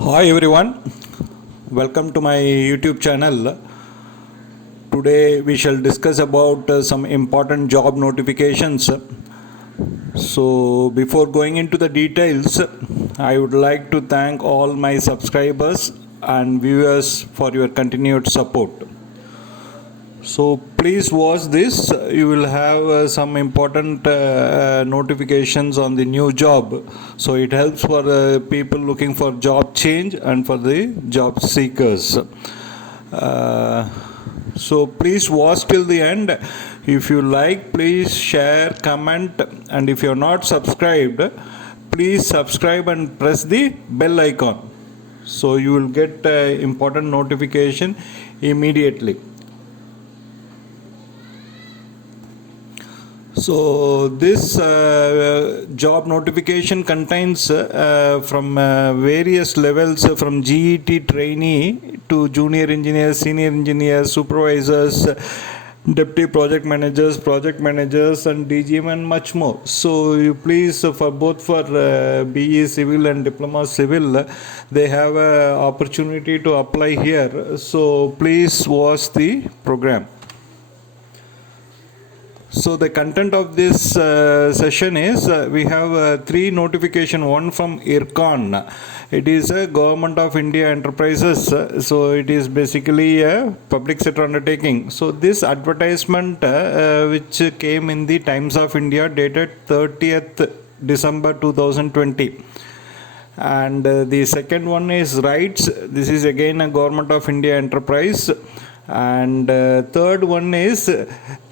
Hi everyone, welcome to my YouTube channel. Today we shall discuss about some important job notifications. So before going into the details, I would like to thank all my subscribers and viewers for your continued support. So please watch this. You will have some important notifications on the new job. So it helps for people looking for job change and for the job seekers. So please watch till the end. If you like, please share, comment, and if you are not subscribed, please subscribe and press the bell icon. So you will get important notification immediately. So this job notification contains from various levels from GET trainee to junior engineers, senior engineers, supervisors, deputy project managers, and DGM and much more. So you please for both for BE Civil and Diploma Civil, they have a opportunity to apply here. So please watch the program. So the content of this session is we have three notification. One from IRCON. It is a Government of India Enterprises. So it is basically a public sector undertaking. So this advertisement which came in the Times of India dated 30th December 2020. And the second one is RITES. This is again a Government of India enterprise. And third one is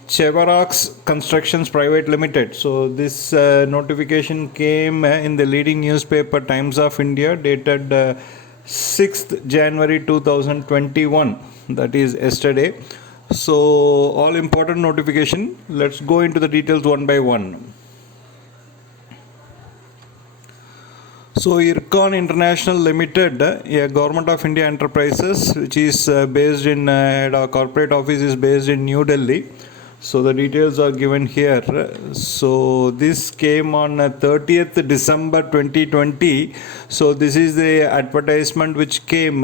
Chevrox Constructions Private Limited. So this notification came in the leading newspaper Times of India dated 6th January 2021. That is yesterday. So all important notification. Let's go into the details one by one. So IRCON International Limited, a Government of India enterprises, which is based in our corporate office is based in New Delhi. So the details are given here. So this came on 30th December 2020. So this is the advertisement which came.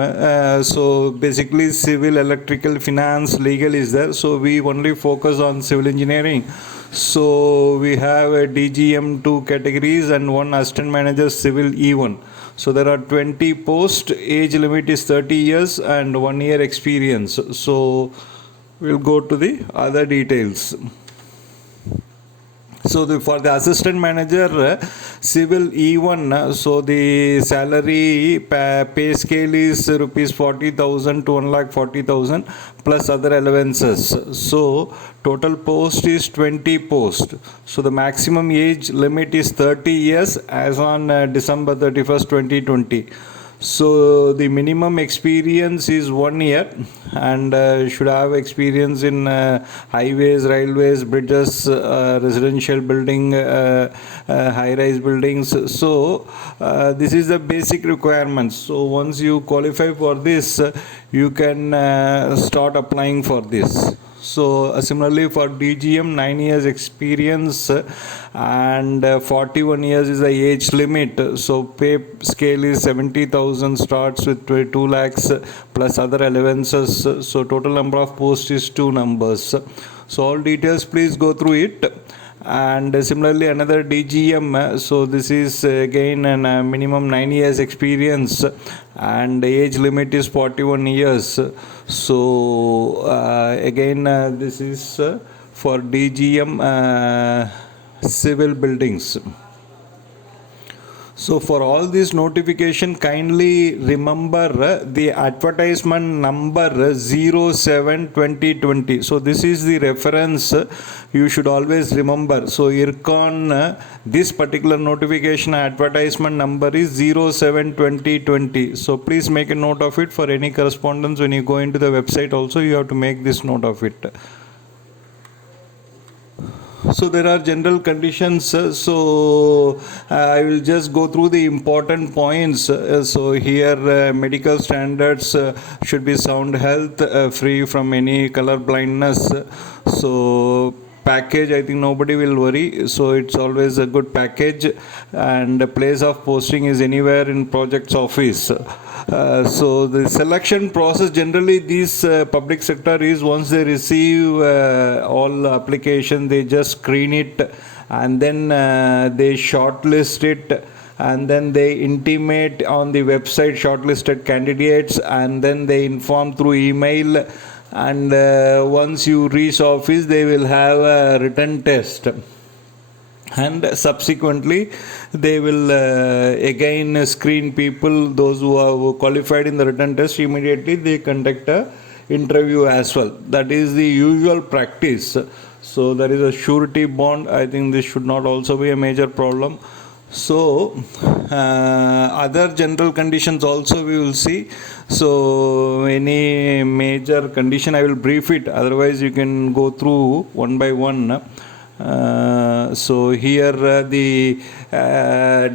So basically civil, electrical, finance, legal is there. So we only focus on civil engineering. So we have a DGM 2 categories and one assistant manager civil E1. So there are 20 posts. Age limit is 30 years and 1 year experience. So we'll go to the other details. So for the assistant manager civil E1, so the salary pay scale is rupees 40,000 to 1,40,000 plus other allowances. So total post is 20 post. So the maximum age limit is 30 years as on December 31st 2020. So the minimum experience is 1 year and should have experience in highways, railways, bridges, residential building, high-rise buildings. So this is the basic requirements. So once you qualify for this, you can start applying for this. So similarly for DGM 9 years experience and 41 years is the age limit. So pay scale is 70,000 starts with 2 lakhs plus other allowances. So total number of posts is 2 numbers. So all details please go through it. And similarly another DGM, so this is again a minimum 9 years experience and age limit is 41 years. So again this is for DGM civil buildings. So for all this notification, kindly remember the advertisement number 07 2020. So this is the reference you should always remember. So IRCON, this particular notification advertisement number is 07 2020. So please make a note of it for any correspondence. When you go into the website also, you have to make this note of it. So there are general conditions. So I will just go through the important points. So here medical standards should be sound health, free from any color blindness. So package, I think nobody will worry, so it's always a good package, and the place of posting is anywhere in project's office. So the selection process generally these public sector is once they receive all application, they just screen it and then they shortlist it, and then they intimate on the website shortlisted candidates, and then they inform through email, and once you reach office they will have a written test, and subsequently they will again screen people, those who are qualified in the written test. Immediately they conduct a interview as well. That is the usual practice. So there is a surety bond. I think this should not also be a major problem. So other general conditions also we will see. So any major condition I will brief it, otherwise you can go through one by one. So here the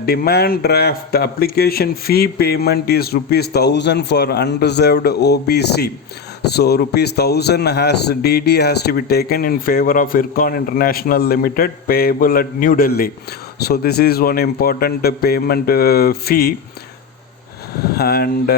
demand draft application fee payment is ₹1,000 for unreserved OBC. So ₹1,000 has DD has to be taken in favor of Ircon International Limited, payable at New Delhi. So this is one important payment fee. And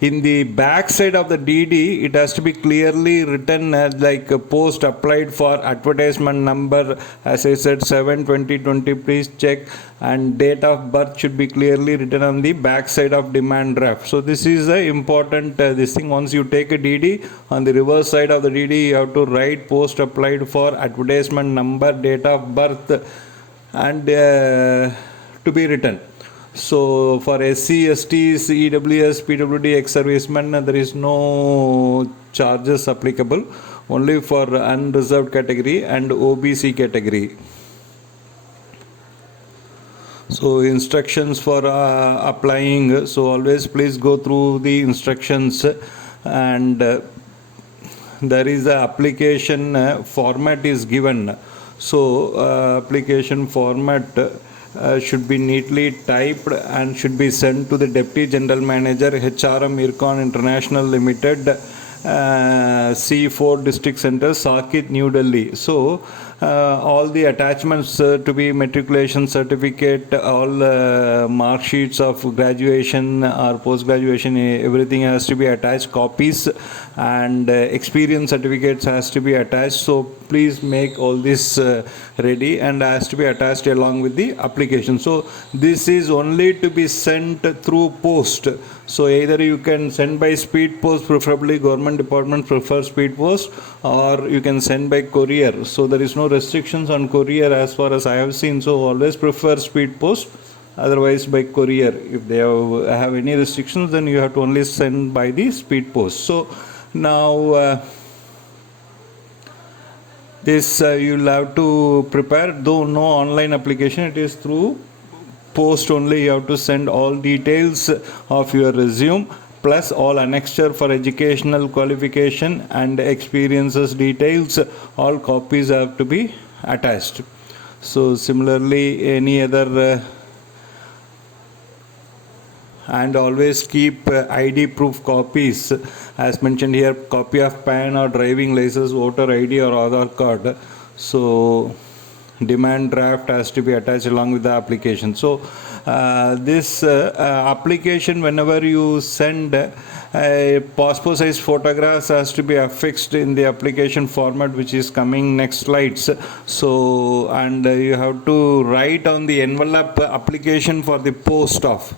in the back side of the DD, it has to be clearly written as like a post applied for advertisement number, as I said 7/20/20, please check, and date of birth should be clearly written on the back side of demand draft. So this is a important this thing. Once you take a DD, on the reverse side of the DD you have to write post applied for advertisement number, date of birth, and to be written. So for SC, STs, EWS, PWD, ex-servicemen, there is no charges applicable, only for unreserved category and OBC category. So instructions for applying, so always please go through the instructions, and there is a application format is given. So application format should be neatly typed and should be sent to the Deputy General Manager, HRM Ircon International Limited, C4 District Center, Sakit, New Delhi. So all the attachments to be matriculation certificate, all mark sheets of graduation or post graduation, everything has to be attached, copies, and experience certificates has to be attached. So please make all this ready and has to be attached along with the application. So this is only to be sent through post. So either you can send by speed post, preferably government department prefer speed post, or you can send by courier. So there is no restrictions on courier as far as I have seen. So always prefer speed post, otherwise by courier. If they have any restrictions, then you have to only send by the speed post. So now this you'll have to prepare, though no online application, it is through post only. You have to send all details of your resume plus all annexure for educational qualification and experiences details. All copies have to be attached. So similarly any other and always keep ID proof copies, as mentioned here, copy of PAN or driving license, voter ID or Aadhaar card. So demand draft has to be attached along with the application. So this application, whenever you send passport size photographs has to be affixed in the application format, which is coming next slides. So and you have to write on the envelope application for the post of.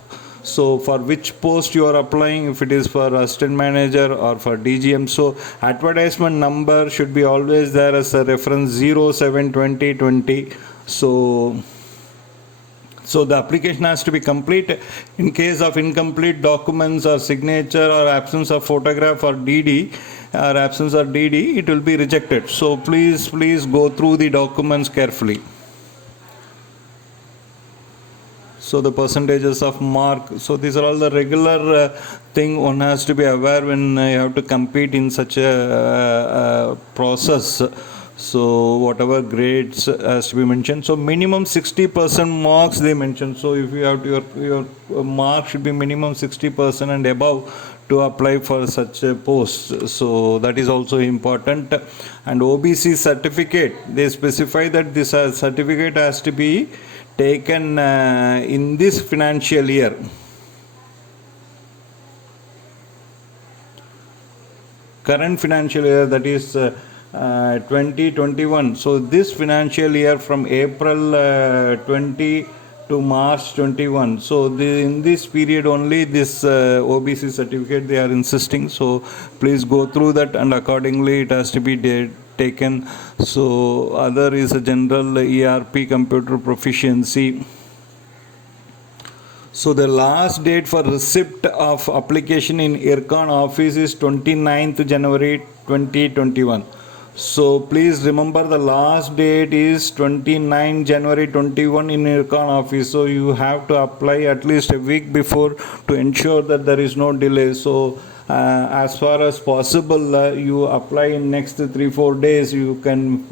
So for which post you are applying, if it is for assistant manager or for DGM. So advertisement number should be always there as a reference 07/20/20. So the application has to be complete. In case of incomplete documents or signature or absence of photograph or DD or absence of DD, it will be rejected. So please go through the documents carefully. So the percentages of mark. So these are all the regular thing one has to be aware when you have to compete in such a process. So whatever grades has to be mentioned. So minimum 60% marks they mentioned. So if you have to, your mark should be minimum 60% and above to apply for such a post. So that is also important. And OBC certificate, they specify that this certificate has to be taken in this financial year. current financial year, that is 2021. So this financial year from April 20 to March 21. So in this period only this OBC certificate they are insisting. So please go through that, and accordingly it has to be taken. So other is a general ERP computer proficiency. So the last date for receipt of application in IRCON office is 29th January 2021. So please remember the last date is 29 January 21 in IRCON office. So you have to apply at least a week before to ensure that there is no delay. So as far as possible, you apply in next 3-4 days. You can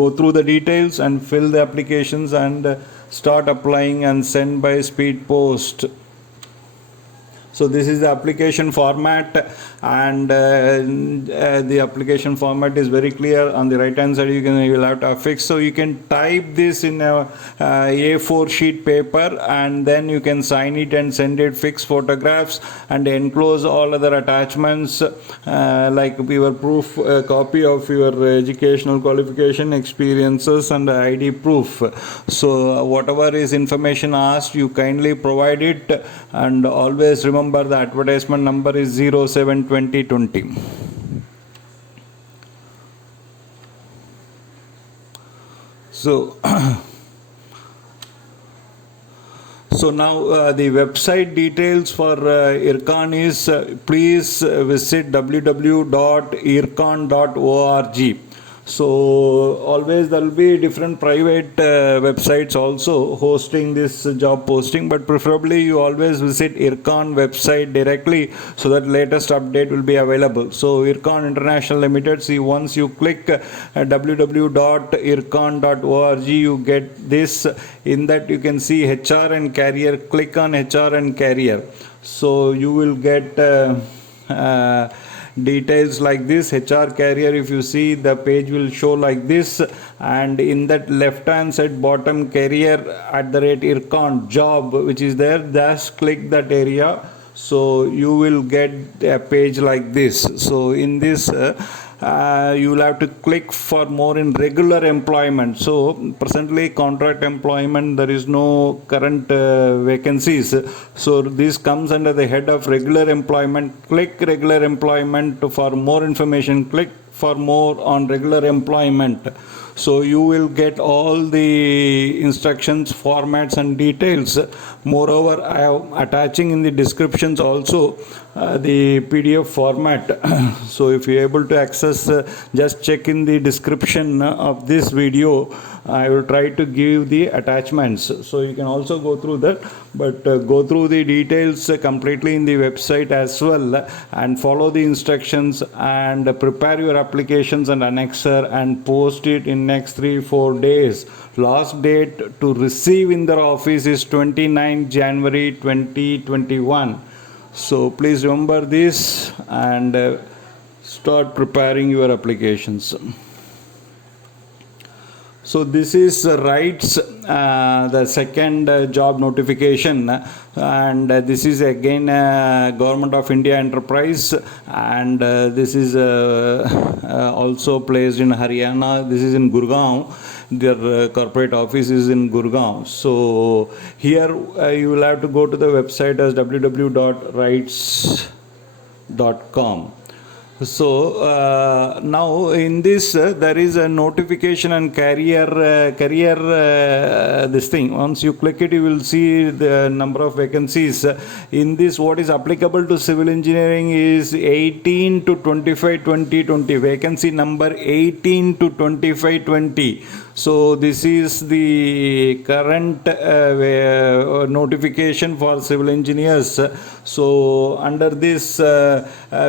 go through the details and fill the applications and start applying and send by speed post. So this is the application format, and the application format is very clear. On the right hand side you will have to affix. So you can type this in a A4 sheet paper, and then you can sign it and send it, fix photographs and enclose all other attachments like your proof, copy of your educational qualification, experiences and ID proof. So whatever is information asked, you kindly provide it, and always remember the advertisement number is 072020. So so now the website details for IRCON is please visit www.ircon.org. So always there will be different private websites also hosting this job posting, but preferably you always visit IRCON website directly so that latest update will be available. So IRCON International Limited, see, once you click www.ircon.org, you get this. In that you can see HR and career. Click on HR and career. So you will get details like this. HR career, if you see, the page will show like this, and in that left hand side bottom, career @IRCON job which is there, just click that area. So you will get a page like this. So in this you will have to click for more in regular employment. So presently contract employment, there is no current vacancies. So this comes under the head of regular employment. Click regular employment for more information. Click for more on regular employment. So you will get all the instructions, formats and details. Moreover, I am attaching in the descriptions also the PDF format. So if you are able to access, just check in the description of this video. I will try to give the attachments. So you can also go through that, but go through the details completely in the website as well, and follow the instructions and prepare your applications and annexer and post it in next 3-4 days. Last date to receive in their office is 29 January 2021. So please remember this and start preparing your applications. So this is RITES, the second job notification, and this is again Government of India enterprise, and this is also placed in Haryana. This is in Gurgaon. Their corporate office is in Gurgaon. So here you will have to go to the website as www.rites.com. So now in this there is a notification and career this thing. Once you click it, you will see the number of vacancies. In this, what is applicable to civil engineering is 18 to 25 2020, vacancy number 18 to 25 20. So this is the current notification for civil engineers. So under this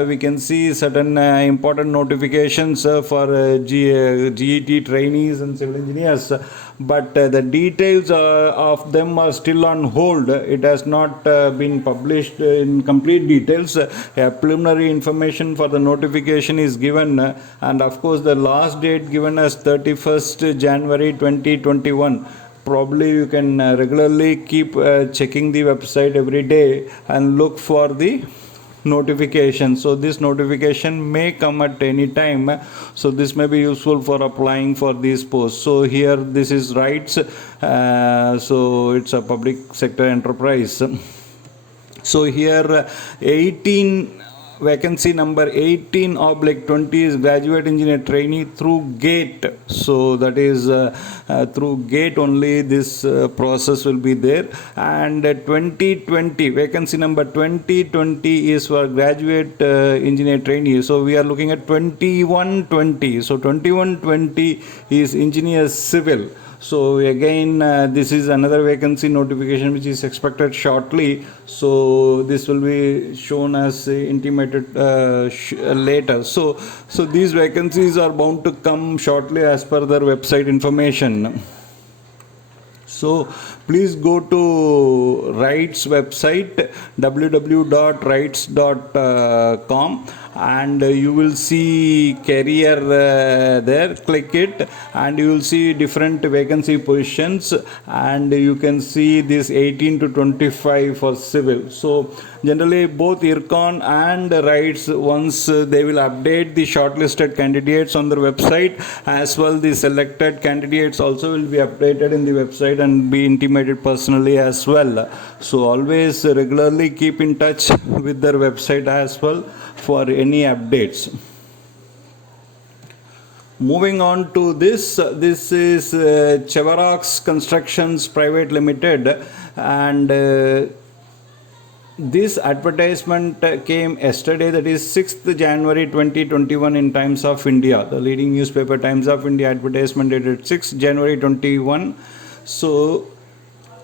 we can see certain important notifications for GET trainees and civil engineers, but the details of them are still on hold. It has not been published in complete details. Preliminary information for the notification is given, and of course the last date given as 31st January 2021. Probably you can regularly keep checking the website every day and look for the notification. So this notification may come at any time, so this may be useful for applying for these posts. So here this is RITES, so it's a public sector enterprise. So here 18 vacancy number 18/20 is graduate engineer trainee through GATE. So that is through GATE only this process will be there. And 2020 vacancy number 2020 is for graduate engineer trainee. So we are looking at 21/20. So 21/20 is engineer civil. So again this is another vacancy notification which is expected shortly. So this will be shown as intimated later. So these vacancies are bound to come shortly as per their website information. So please go to RITES website www.rites.com, and you will see career there. Click it and you will see different vacancy positions, and you can see this 18 to 25 for civil. So generally both IRCON and RITES, once they will update the shortlisted candidates on their website, as well the selected candidates also will be updated in the website and be intimated personally as well. So always regularly keep in touch with their website as well for any updates. Moving on to this is Chevarox Constructions Private Limited, and this advertisement came yesterday, that is 6th January 2021 in Times of India, the leading newspaper. Times of India advertisement dated 6th January 21. So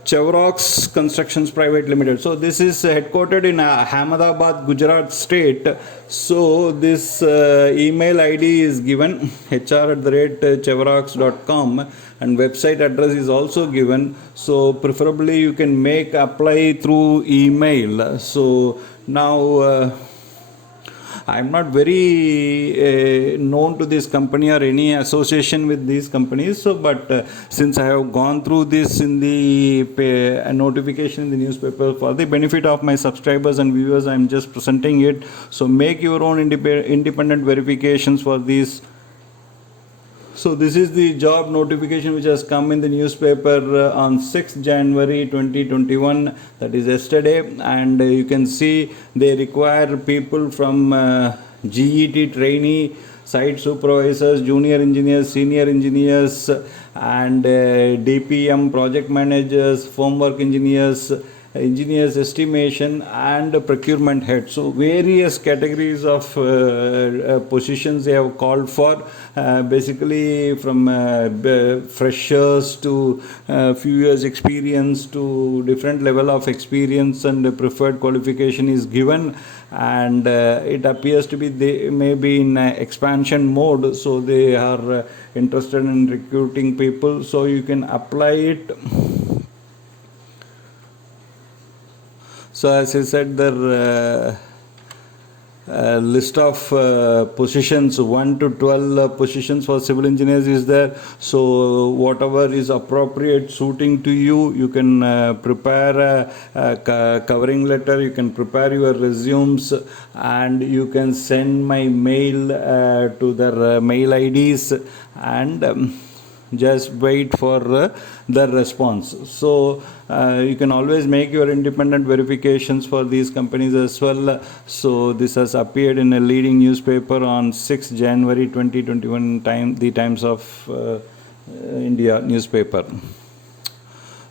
Chevarox Constructions Private Limited. So this is headquartered in Ahmedabad, Gujarat state. So this email ID is given, hr@chevarox.com, and website address is also given. So preferably you can apply through email. So now I'm not very known to this company or any association with these companies. So, but since I have gone through this in the notification in the newspaper, for the benefit of my subscribers and viewers, I'm just presenting it. So make your own independent verifications for these. So this is the job notification which has come in the newspaper on 6th January 2021, that is yesterday, and you can see they require people from GET trainee, site supervisors, junior engineers, senior engineers, and DPM project managers, formwork engineers, engineers estimation, and procurement head. So various categories of positions they have called for, basically from freshers to few years experience to different level of experience, and preferred qualification is given. And it appears to be they may be in expansion mode, so they are interested in recruiting people. So you can apply it. So as I said, the list of positions 1 to 12 positions for civil engineers is there. So whatever is appropriate suiting to you, you can prepare a covering letter, you can prepare your resumes, and you can send my mail to their mail IDs, and just wait for the response. So you can always make your independent verifications for these companies as well. So this has appeared in a leading newspaper on 6th January 2021, the Times of India newspaper.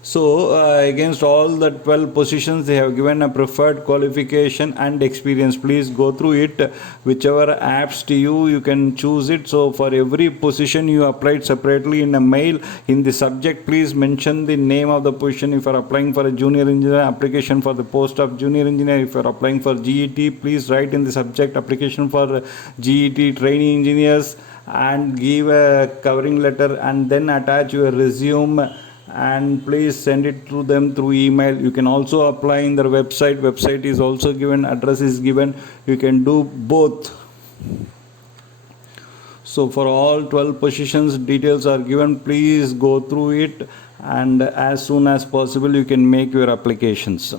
So against all the 12 positions, they have given a preferred qualification and experience. Please go through it. Whichever apps to you, you can choose it. So for every position you applied separately in a mail, in the subject please mention the name of the position. If you are applying for a junior engineer, application for the post of junior engineer. If you are applying for GET, please write in the subject application for GET trainee engineers, and give a covering letter, and then attach your resume, and please send it to them through email. You can also apply in their website. Website is also given, address is given. You can do both. So for all 12 positions, details are given. Please go through it, and as soon as possible you can make your applications.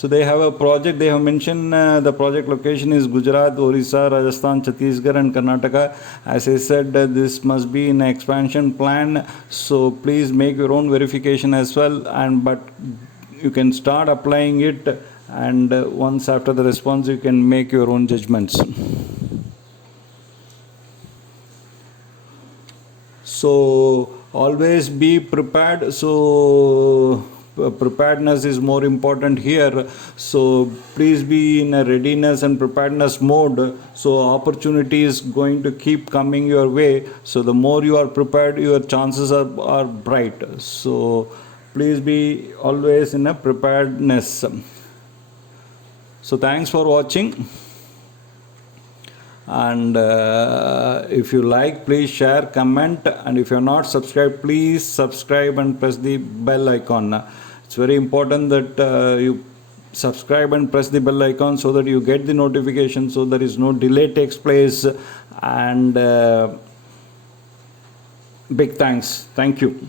So they have a project. They have mentioned the project location is Gujarat, Orissa, Rajasthan, Chhattisgarh, and Karnataka. As I said, this must be in expansion plan. So please make your own verification as well. But you can start applying it, and once after the response, you can make your own judgments. So always be prepared. So preparedness is more important here. So please be in a readiness and preparedness mode. So opportunity is going to keep coming your way. So the more you are prepared, your chances are bright. So please be always in a preparedness. So thanks for watching. And if you like, please share, comment, and if you're not subscribed, please subscribe and press the bell icon. It's very important that you subscribe and press the bell icon so that you get the notification, so there is no delay takes place. And big thanks. Thank you.